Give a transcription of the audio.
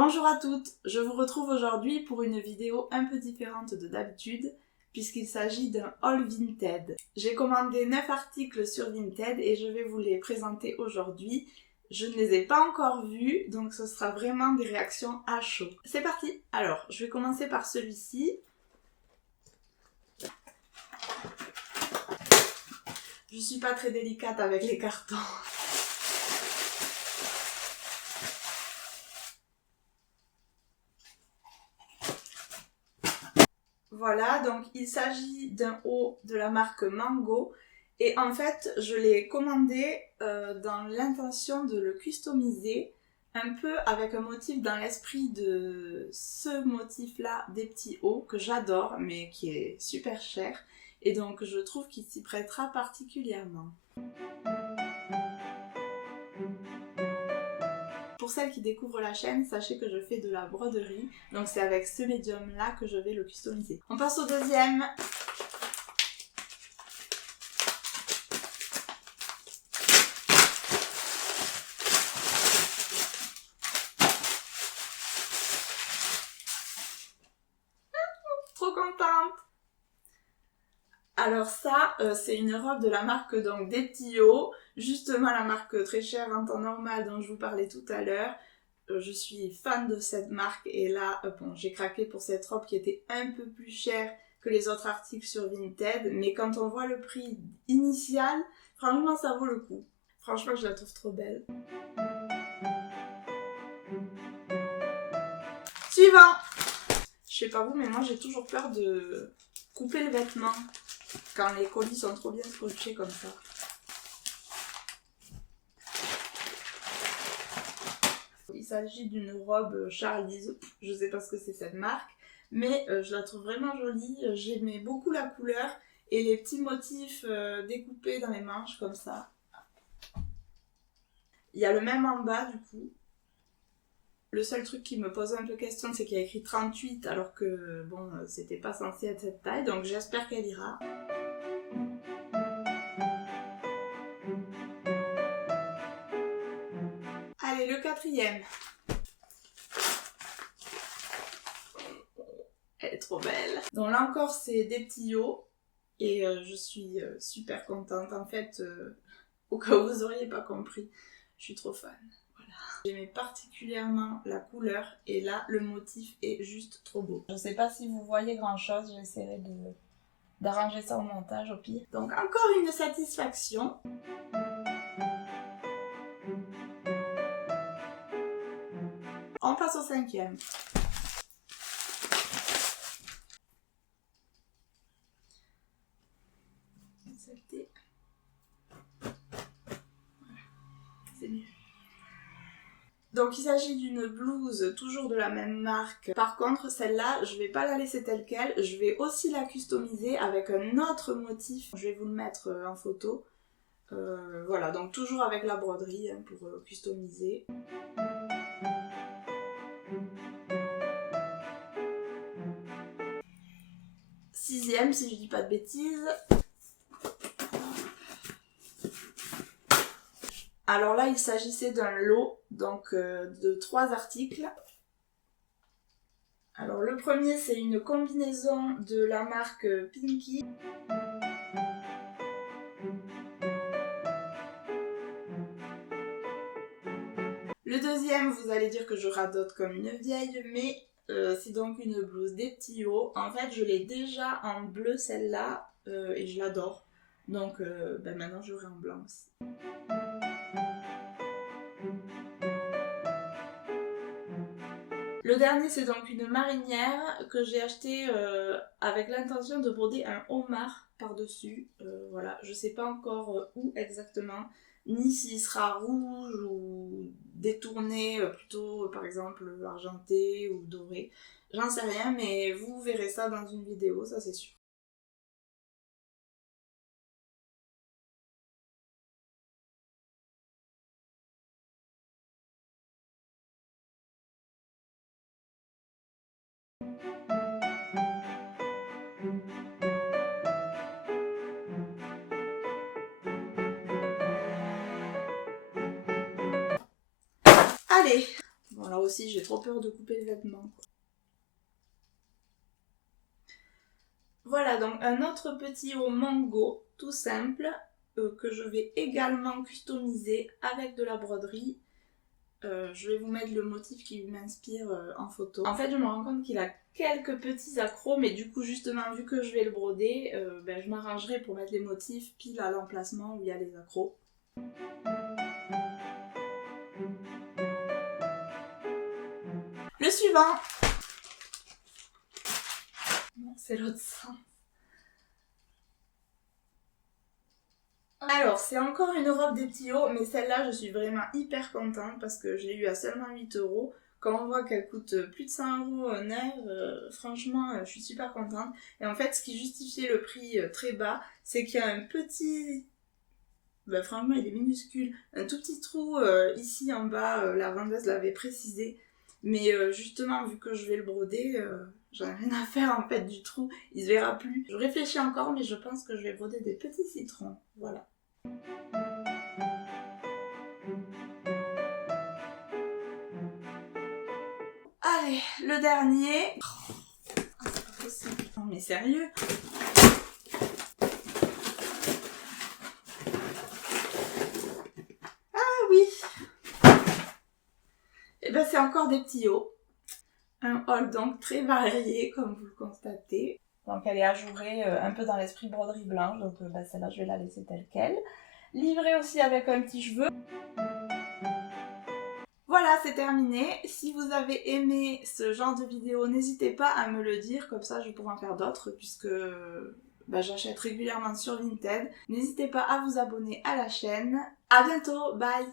Bonjour à toutes, je vous retrouve aujourd'hui pour une vidéo un peu différente de d'habitude puisqu'il s'agit d'un haul Vinted. J'ai commandé 9 articles sur Vinted et je vais vous les présenter aujourd'hui. Je ne les ai pas encore vus, donc ce sera vraiment des réactions à chaud. C'est parti! Alors, je vais commencer par celui-ci. Je suis pas très délicate avec les cartons. Voilà, donc il s'agit d'un haut de la marque Mango et en fait je l'ai commandé dans l'intention de le customiser un peu avec un motif dans l'esprit de ce motif là des petits hauts que j'adore mais qui est super cher et donc je trouve qu'il s'y prêtera particulièrement. Pour celles qui découvrent la chaîne, sachez que je fais de la broderie, donc c'est avec ce médium là que je vais le customiser. On passe au deuxième. Trop contente! Alors ça, c'est une robe de la marque donc des petits hauts, justement la marque très chère en temps normal dont je vous parlais tout à l'heure. Je suis fan de cette marque et là, bon, j'ai craqué pour cette robe qui était un peu plus chère que les autres articles sur Vinted, mais quand on voit le prix initial, franchement ça vaut le coup. Franchement, je la trouve trop belle. Suivant! Je sais pas vous, mais moi j'ai toujours peur de couper le vêtement quand les colis sont trop bien scotchés comme ça. Il s'agit d'une robe Charlize, je sais pas ce que c'est cette marque, mais je la trouve vraiment jolie, j'aimais beaucoup la couleur et les petits motifs découpés dans les manches comme ça. Il y a le même en bas du coup. Le seul truc qui me pose un peu question, c'est qu'il y a écrit 38 alors que bon, c'était pas censé être cette taille, donc j'espère qu'elle ira. Allez, le quatrième. Elle est trop belle. Donc là encore, c'est des petits hauts et je suis super contente. En fait, au cas où vous auriez pas compris, je suis trop fan. Voilà. J'aimais particulièrement la couleur et là, le motif est juste trop beau. Je sais pas si vous voyez grand chose, j'essaierai d'arranger ça au montage au pire. Donc encore une satisfaction. On passe au cinquième. C'est mieux. Donc il s'agit d'une blouse toujours de la même marque. Par contre celle-là je vais pas la laisser telle quelle, je vais aussi la customiser avec un autre motif. Je vais vous le mettre en photo. Voilà, donc toujours avec la broderie hein, pour customiser. Sixième si je dis pas de bêtises. Alors là, il s'agissait d'un lot donc de 3 articles. Alors le premier, c'est une combinaison de la marque Pinky. Le deuxième, vous allez dire que je radote comme une vieille, mais c'est donc une blouse des petits hauts. En fait, je l'ai déjà en bleu celle-là et je l'adore. Donc maintenant, j'aurai en blanc aussi. Le dernier, c'est donc une marinière que j'ai achetée avec l'intention de broder un homard par-dessus. Voilà, je sais pas encore où exactement, ni s'il sera rouge ou détourné, plutôt par exemple argenté ou doré. J'en sais rien, mais vous verrez ça dans une vidéo, ça c'est sûr. Allez, bon Bon, là aussi, j'ai trop peur de couper le vêtement, quoi. Voilà, donc un autre petit haut mango, tout simple, que je vais également customiser avec de la broderie. Je vais vous mettre le motif qui m'inspire en photo. En fait, je me rends compte qu'il a quelques petits accros, mais du coup, justement, vu que je vais le broder, je m'arrangerai pour mettre les motifs pile à l'emplacement où il y a les accros. Le suivant! Non, c'est l'autre sens. Alors, c'est encore une robe des petits hauts, mais celle-là, je suis vraiment hyper contente parce que je l'ai eu à seulement 8 €. Quand on voit qu'elle coûte plus de 100 € neuve, franchement, je suis super contente. Et en fait, ce qui justifiait le prix très bas, c'est qu'il y a un petit... franchement, il est minuscule. Un tout petit trou ici en bas, la vendeuse l'avait précisé. Mais justement, vu que je vais le broder, j'en ai rien à faire en fait du trou, il se verra plus. Je réfléchis encore, mais je pense que je vais broder des petits citrons. Voilà. Allez, le dernier. Oh, c'est pas possible. Non mais sérieux. Ah oui. Et ben c'est encore des petits hauts. Un haul donc très varié comme vous le constatez. Donc elle est ajourée un peu dans l'esprit broderie blanche, donc celle-là je vais la laisser telle quelle. Livrée aussi avec un petit cheveu. Voilà, c'est terminé. Si vous avez aimé ce genre de vidéo, n'hésitez pas à me le dire, comme ça je pourrai en faire d'autres, puisque j'achète régulièrement sur Vinted. N'hésitez pas à vous abonner à la chaîne. À bientôt, bye!